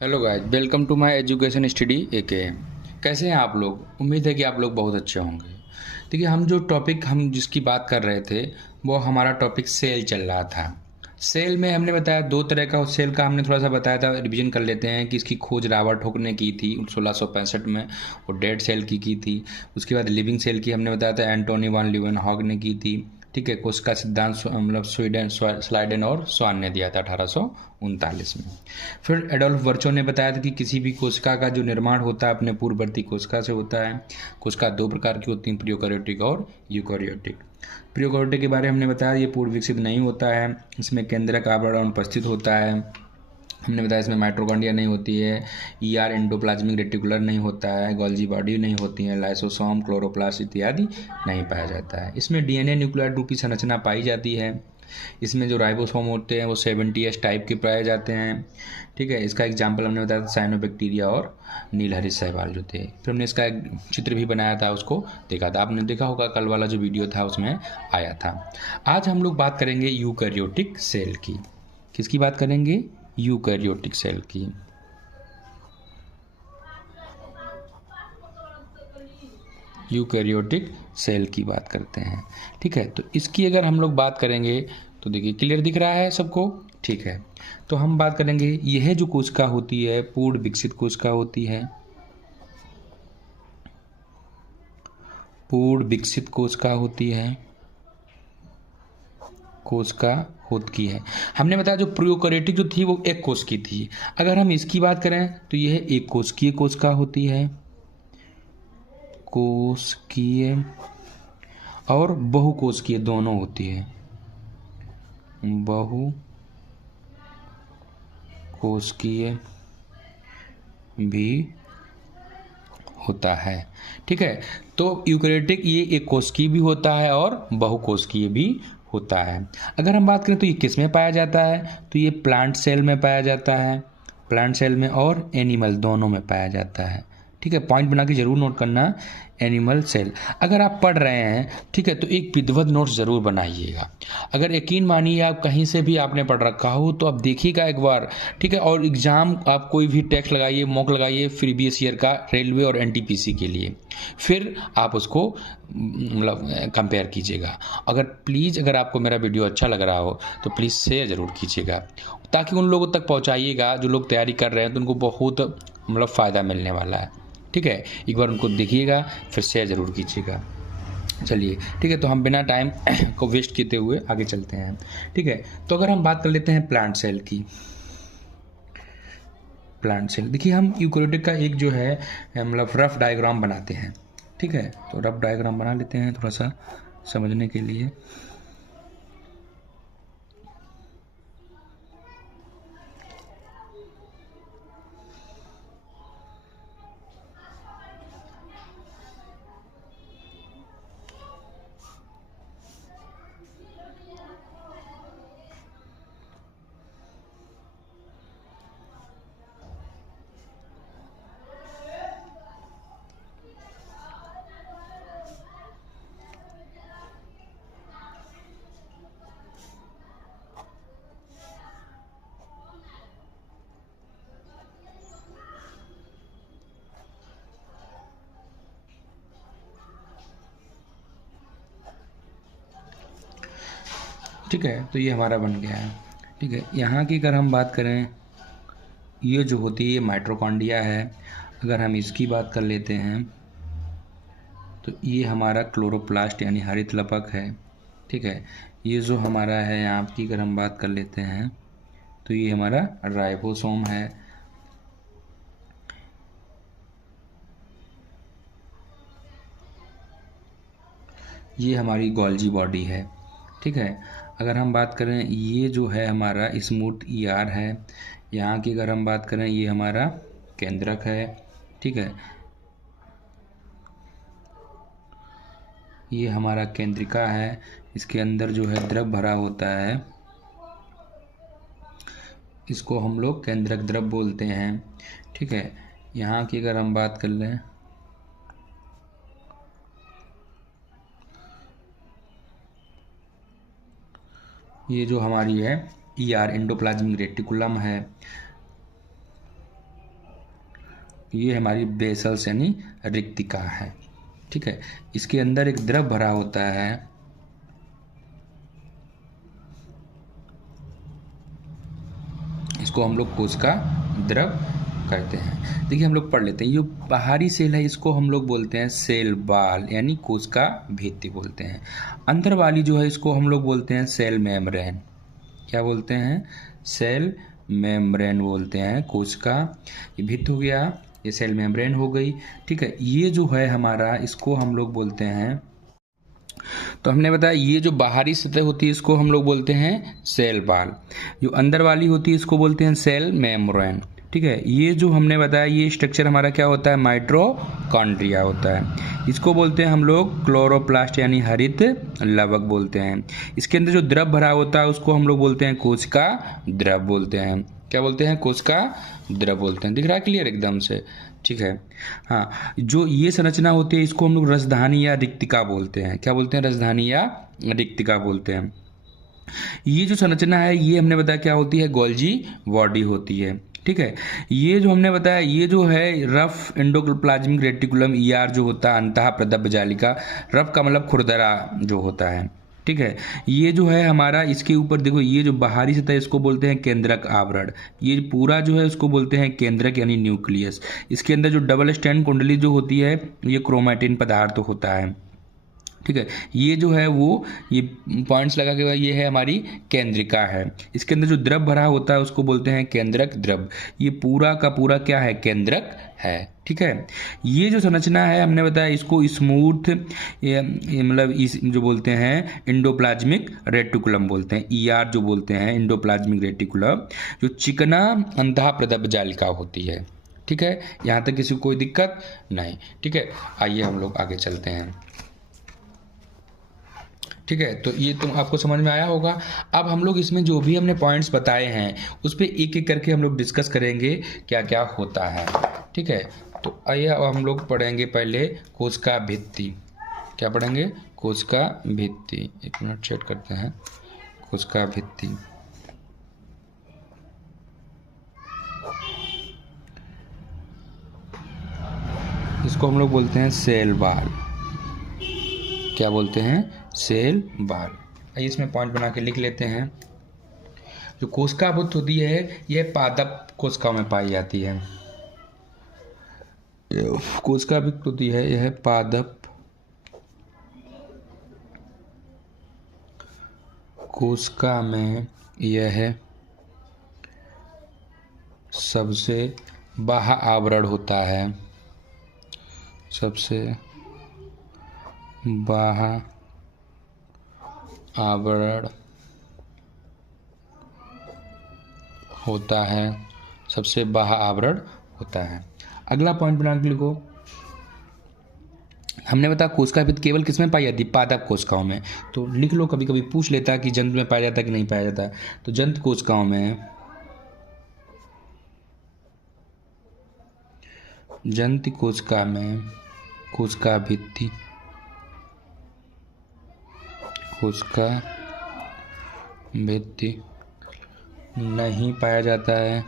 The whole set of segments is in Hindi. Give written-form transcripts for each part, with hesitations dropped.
Hello guys, welcome to my education study AK. कैसे हैं आप लोग? उम्मीद है कि आप लोग बहुत अच्छे होंगे। देखिए, हम जो टॉपिक हम जिसकी बात कर रहे थे वो हमारा टॉपिक सेल चल रहा था। सेल में हमने बताया दो तरह का, उस सेल का हमने थोड़ा सा बताया था, रिवीजन कर लेते हैं कि इसकी खोज रॉबर्ट हुक ने की थी 1665 में, और डेड सेल की थी। उसके बाद लिविंग सेल की हमने बताया था एंटोनी वान लीवेनहॉग ने की थी। ठीक है, कोशिका सिद्धांत मतलब स्वीडन स्लाइडन और स्वान ने दिया था 1839 में। फिर एडोल्फ वर्चो ने बताया था कि किसी भी कोशिका का जो निर्माण होता है अपने पूर्ववर्ती कोशिका से होता है। कोशिका दो प्रकार की होती हैं, प्रोकैरियोटिक और यूकैरियोटिक। प्रोकैरियोटिक के बारे में हमने बताया ये पूर्ण विकसित नहीं होता है, इसमें केंद्रक आवरण अनुपस्थित होता है। हमने बताया इसमें माइटोकॉन्ड्रिया नहीं होती है, ईआर एंडोप्लाज्मिक रेटिकुलर नहीं होता है, गोल्जी बॉडी नहीं होती है, लाइसोसोम क्लोरोप्लास्ट इत्यादि नहीं पाया जाता है। इसमें डीएनए न्यूक्लियोटाइड रूपी संरचना पाई जाती है। इसमें जो राइबोसोम होते हैं वो 70S टाइप के पाए जाते हैं। ठीक है, इसका एग्जाम्पल हमने बताया था साइनोबैक्टीरिया और नीलहरित शैवाल जो थे। फिर हमने इसका एक चित्र भी बनाया था, उसको देखा था, आपने देखा होगा, कल वाला जो वीडियो था उसमें आया था। आज हम लोग बात करेंगे यूकैरियोटिक सेल की। किसकी बात करेंगे? यूकैरियोटिक सेल की। यूकैरियोटिक सेल की बात करते हैं। ठीक है, तो इसकी अगर हम लोग बात करेंगे तो देखिए, क्लियर दिख रहा है सबको? ठीक है, तो हम बात करेंगे, यह जो कोशिका होती है पूर्ण विकसित कोशिका होती है। पूर्ण विकसित कोशिका होती है, कोशिका होती है। हमने बताया जो प्रोकैरियोटिक जो थी वो एक कोश की थी। अगर हम इसकी बात करें तो यह एक कोशिकीय कोशिका होती है, कोशिकीय और बहुकोशिकीय दोनों होती है। बहुकोशिकीय भी होता है। ठीक है, तो यूकैरियोटिक ये एक कोशिकीय भी होता है और बहुकोशिकीय भी होता है। अगर हम बात करें तो ये किस में पाया जाता है, तो ये प्लांट सेल में पाया जाता है, प्लांट सेल में और एनिमल दोनों में पाया जाता है। ठीक है, पॉइंट बना के जरूर नोट करना, एनिमल सेल। अगर आप पढ़ रहे हैं, ठीक है, तो एक विधिवत नोट जरूर बनाइएगा। अगर यकीन मानिए आप कहीं से भी आपने पढ़ रखा हो तो आप देखिएगा एक बार। ठीक है, और एग्जाम आप कोई भी टेक्स्ट लगाइए, मॉक लगाइए प्रीवियस ईयर का रेलवे और एनटीपीसी के लिए, फिर आप उसको मतलब कंपेयर कीजिएगा। अगर आपको मेरा वीडियो अच्छा लग रहा हो तो प्लीज़ शेयर ज़रूर कीजिएगा, ताकि उन लोगों तक पहुंचाइएगा जो लोग तैयारी कर रहे हैं, तो उनको बहुत मतलब फ़ायदा मिलने वाला है। ठीक है, एक बार उनको देखिएगा, फिर शेयर ज़रूर कीजिएगा। चलिए, ठीक है, तो हम बिना टाइम को वेस्ट किए हुए आगे चलते हैं। ठीक है, तो अगर हम बात कर लेते हैं प्लांट सेल की। प्लांट सेल, देखिए, हम यूकैरियोटिक का एक जो है मतलब रफ डायग्राम बनाते हैं। ठीक है, तो रफ डायग्राम बना लेते हैं थोड़ा सा समझने के लिए। ठीक है, तो ये हमारा बन गया है। ठीक है, यहाँ की अगर हम बात करें, ये जो होती है ये माइटोकॉन्ड्रिया है। अगर हम इसकी बात कर लेते हैं तो ये हमारा क्लोरोप्लास्ट यानी हरित लपक है। ठीक है, ये जो हमारा है यहाँ की अगर हम बात कर लेते हैं तो ये हमारा राइबोसोम है। ये हमारी गोल्जी बॉडी है। ठीक है, अगर हम बात करें, ये जो है हमारा स्मूथ ईआर है। यहाँ की अगर हम बात करें, ये हमारा केंद्रक है। ठीक है, ये हमारा केंद्रिका है, इसके अंदर जो है द्रव भरा होता है, इसको हम लोग केंद्रक द्रव बोलते हैं। ठीक है, यहाँ की अगर हम बात कर लें, ये जो हमारी है ईआर एंडोप्लाज्मिक रेटिकुलम है। ये हमारी बेसल्स यानी रिक्तिका है। ठीक है, इसके अंदर एक द्रव भरा होता है, इसको हम लोग कोशिका द्रव कहते हैं। देखिए हम लोग पढ़ लेते हैं, ये बाहरी सेल है इसको हम लोग बोलते हैं सेल बाल यानी कोशिका भित्ति बोलते हैं। अंदर वाली जो है इसको हम लोग बोलते हैं सेल मेम्ब्रेन। क्या बोलते हैं? सेल मेम्ब्रेन बोलते हैं। कोशिका ये भित्त हो गया, ये सेल मेम्ब्रेन हो गई। ठीक है, ये जो है हमारा इसको हम लोग बोलते हैं, तो हमने बताया ये जो बाहरी सतह होती है इसको हम लोग बोलते हैं सेल बाल, जो अंदर वाली होती है इसको बोलते हैं सेल मेम्ब्रेन। ठीक है, ये जो हमने बताया ये स्ट्रक्चर हमारा क्या होता है? माइटोकॉन्ड्रिया होता है। इसको बोलते हैं हम लोग क्लोरोप्लास्ट यानी हरित लवक बोलते हैं। इसके अंदर जो द्रव भरा होता है उसको हम लोग बोलते हैं कोशिका द्रव बोलते हैं। क्या बोलते हैं? कोशिका द्रव बोलते हैं। दिख रहा है क्लियर एकदम से? ठीक है। हाँ, जो ये संरचना होती है इसको हम लोग रसधानी या रिक्तिका बोलते हैं। क्या बोलते हैं? रसधानी या रिक्तिका बोलते हैं। ये जो संरचना है ये हमने बताया क्या होती है? गोल्जी बॉडी होती है। ठीक है, ये जो हमने बताया ये जो है रफ एंडोप्लाज्मिक रेटिकुलम ईआर जो होता है अंतः प्रदब्ध जालिका, रफ का मतलब खुरदरा जो होता है। ठीक है, ये जो है हमारा इसके ऊपर देखो ये जो बाहरी सतह इसको बोलते हैं केंद्रक आवरण, ये पूरा जो है उसको बोलते हैं केंद्रक यानी न्यूक्लियस। इसके अंदर जो डबल स्टैंड कुंडली जो होती है ये क्रोमैटिन पदार्थ होता है। ठीक है, ये जो है वो ये पॉइंट्स लगा के ये है हमारी केंद्रिका है। इसके अंदर जो द्रव भरा होता है उसको बोलते हैं केंद्रक द्रव। ये पूरा का पूरा क्या है? केंद्रक है। ठीक है, ये जो संरचना है हमने बताया इसको स्मूथ मतलब इस जो बोलते हैं एंडोप्लाज्मिक रेटिकुलम बोलते हैं। ईआर जो बोलते हैं एंडोप्लाज्मिक रेटिकुलम, जो चिकना अंतः प्रदब्ध जालिका होती है। ठीक है, यहाँ तक किसी को कोई दिक्कत नहीं? ठीक है, आइए हम लोग आगे चलते हैं। ठीक है, तो ये तो आपको समझ में आया होगा। अब हम लोग इसमें जो भी हमने पॉइंट्स बताए हैं उस पर एक एक करके हम लोग डिस्कस करेंगे क्या क्या होता है। ठीक है, तो आइए अब हम लोग पढ़ेंगे पहले कोशिका भित्ति। क्या पढ़ेंगे? कोशिका भित्ति। एक मिनट चेक करते हैं। कोशिका भित्ति, इसको हम लोग बोलते हैं सेल बाल। क्या बोलते हैं? सेल बाल। आइए इसमें पॉइंट बना के लिख लेते हैं। जो कोशिका भित्ति होती है यह पादप कोशिकाओं में पाई जाती है। कोशिका भित्ति होती है यह पादप कोशिका में यह सबसे बाह्य आवरण होता है, सबसे बाह्य आवरण होता है, सबसे बाह्य आवरण होता है। अगला पॉइंट बना के लिखो। हमने बताया कोशिका भित्ति केवल किसमें पाई जाती है? पादप कोशिकाओं में। तो लिख लो, कभी कभी पूछ लेता है कि जंतु में पाया जाता है कि नहीं पाया जाता। तो जंतु कोशिकाओं में, जंतु कोशिका में कोशिका भित्ति, कोशिका भित्ति नहीं पाया जाता है,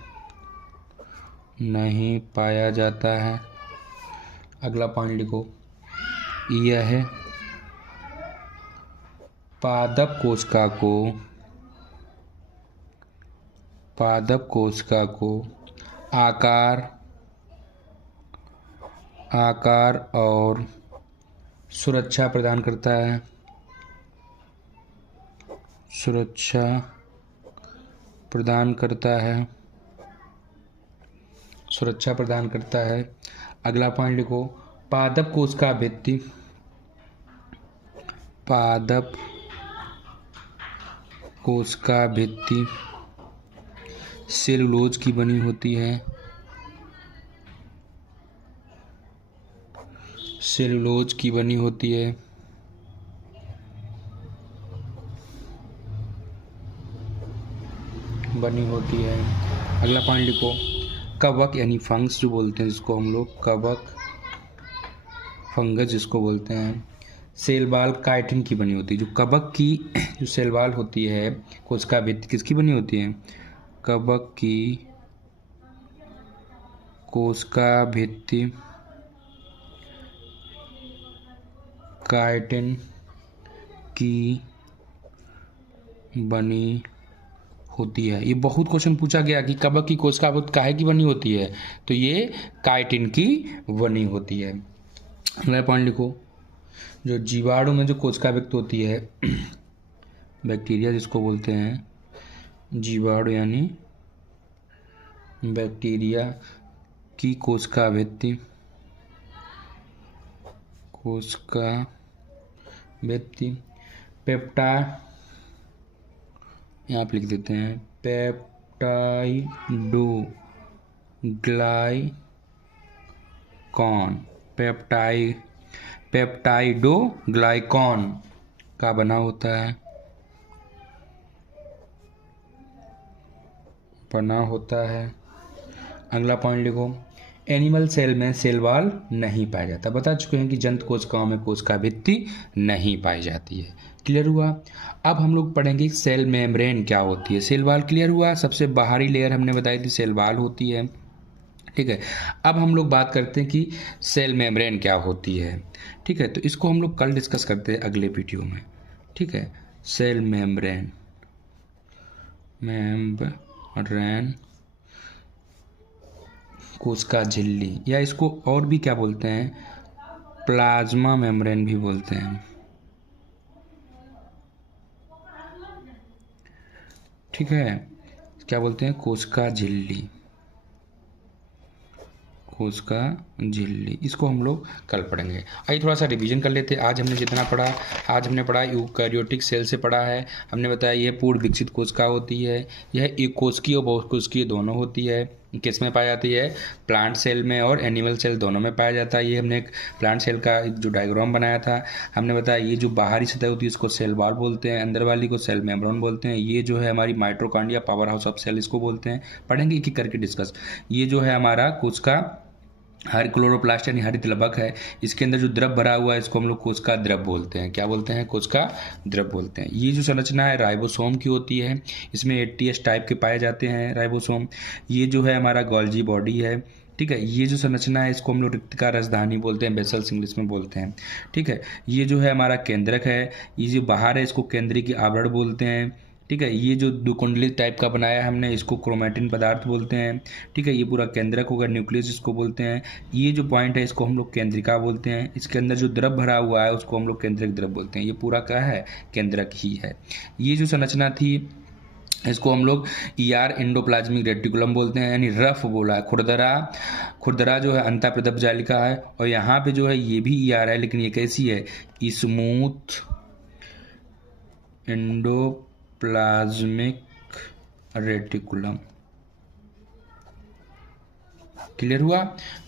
नहीं पाया जाता है। अगला पॉइंट लिखो, यह पादप कोशिका को, पादप कोशिका को आकार और सुरक्षा प्रदान करता है, सुरक्षा प्रदान करता है, सुरक्षा प्रदान करता है। अगला पॉइंट लिखो, पादप कोशिका भित्ति, पादप कोशिका भित्ति सेलुलोज की बनी होती है, सेलुलोज की बनी होती है। बनी होती है। अगला पॉइंट लिखो, कवक यानी फंगस जो बोलते हैं जिसको हम लोग कवक, फंगस जिसको बोलते हैं, सेल बाल काइटिन की बनी होती है। जो कवक की जो सेल बाल होती है कोशिका भित्ति किसकी बनी होती है? कवक की कोशिका भित्ति काइटिन की बनी होती है। ये बहुत क्वेश्चन पूछा गया कि कवक की कोशिका काहे की बनी होती है, तो ये काइटिन की बनी होती है। अगला पॉइंट लिखो, जो जीवाणु में जो कोशिका व्यक्त होती है, बैक्टीरिया जिसको बोलते हैं, जीवाणु यानी बैक्टीरिया की कोशिका भित्ति पेप्टाइड, यहाँ पे लिख देते हैं पेप्टाइडोग्लाइकॉन का बना होता है। अगला पॉइंट लिखो, एनिमल सेल में सेल वॉल नहीं पाया जाता। बता चुके हैं कि जंतु कोशिकाओं में कोशिका भित्ति नहीं पाई जाती है। क्लियर हुआ। अब हम लोग पढ़ेंगे सेल मेम्ब्रेन क्या होती है। सेल वॉल क्लियर हुआ। सबसे बाहरी लेयर हमने बताई थी सेल वॉल होती है, ठीक है। अब हम लोग बात करते हैं कि सेल मेम्ब्रेन क्या होती है, ठीक है। तो इसको हम लोग कल डिस्कस करते हैं अगले वीडियो में, ठीक है। सेल मेम्ब्रेन कोशिका झिल्ली, या इसको और भी क्या बोलते हैं, प्लाज्मा मेम्ब्रेन भी बोलते हैं, ठीक है। क्या बोलते हैं, कोशिका झिल्ली, इसको हम लोग कल पढ़ेंगे। आइए थोड़ा सा रिवीजन कर लेते हैं। आज हमने जितना पढ़ा, आज हमने पढ़ा यूकैरियोटिक सेल से पढ़ा है। हमने बताया यह पूर्ण विकसित कोशिका होती है, यह एक कोशिकीय और बहुकोशिकीय दोनों होती है। किस में पाई जाती है, प्लांट सेल में और एनिमल सेल दोनों में पाया जाता है। ये हमने एक प्लांट सेल का एक जो डायग्राम बनाया था। हमने बताया ये जो बाहरी सतह होती है इसको सेल वॉल बोलते हैं, अंदर वाली को सेल मेम्ब्रेन बोलते हैं। ये जो है हमारी mitochondria power house of cell इसको बोलते हैं। पढ़ेंगे एक एक करके डिस्कस। ये जो है हमारा कोशिका हर क्लोरोप्लास्ट यानी हरित लबक है, इसके अंदर जो द्रव भरा हुआ है इसको हम लोग कोशिका द्रव बोलते हैं। क्या बोलते हैं, कोशिका द्रव बोलते हैं। ये जो संरचना है राइबोसोम की होती है, इसमें 80S टाइप के पाए जाते हैं राइबोसोम। ये जो है हमारा गोल्जी बॉडी है, ठीक है। ये जो संरचना है इसको हम लोग रिक्तिका राजधानी बोलते हैं, बेसल्स इंग्लिश में बोलते हैं, ठीक है। ये जो है हमारा केंद्रक है, ये जो बाहर है इसको केंद्रीय आवरण बोलते हैं, ठीक है। ये जो दुकुंडली टाइप का बनाया हमने इसको क्रोमैटिन पदार्थ बोलते हैं, ठीक है। ये पूरा केंद्रक होगा, न्यूक्लियस इसको बोलते हैं। ये जो पॉइंट है इसको हम लोग केंद्रिका बोलते हैं। इसके अंदर जो द्रव भरा हुआ है उसको हम लोग केंद्रक द्रव बोलते हैं। ये पूरा क्या है, केंद्रक ही है। ये जो संरचना थी इसको हम लोग एंडोप्लाज्मिक रेटिकुलम बोलते हैं, यानी रफ बोला है। खुरदरा जो है अंतःप्रदप जालिका है, और यहाँ पे जो है ये भी ER है, लेकिन ये कैसी है, स्मूथ एंडोप्लाज्मिक रेटिकुलम। क्लियर हुआ।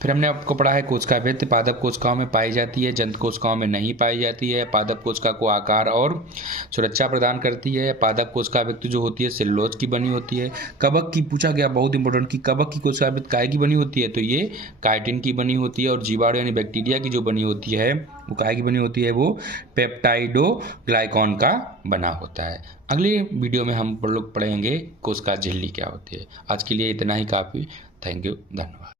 फिर हमने आपको पढ़ा है कोशिका भित्ति पादप कोशिकाओं में पाई जाती है, जंतु कोशिकाओं में नहीं पाई जाती है। पादप कोशिका को आकार और सुरक्षा प्रदान करती है। पादप कोशिका भित्ति जो होती है सेलुलोज की बनी होती है। कवक की पूछा गया, बहुत इंपॉर्टेंट, कि कवक की कोशिका भित्ति काय की बनी होती है, तो ये काइटिन की बनी होती है। और जीवाणु यानी बैक्टीरिया की जो बनी होती है वो काय की बनी होती है, वो पेप्टाइडोग्लाइकॉन का बना होता है। अगले वीडियो में हम लोग पढ़ेंगे कोशिका झिल्ली क्या होती है। आज के लिए इतना ही काफ़ी। थैंक यू, धन्यवाद।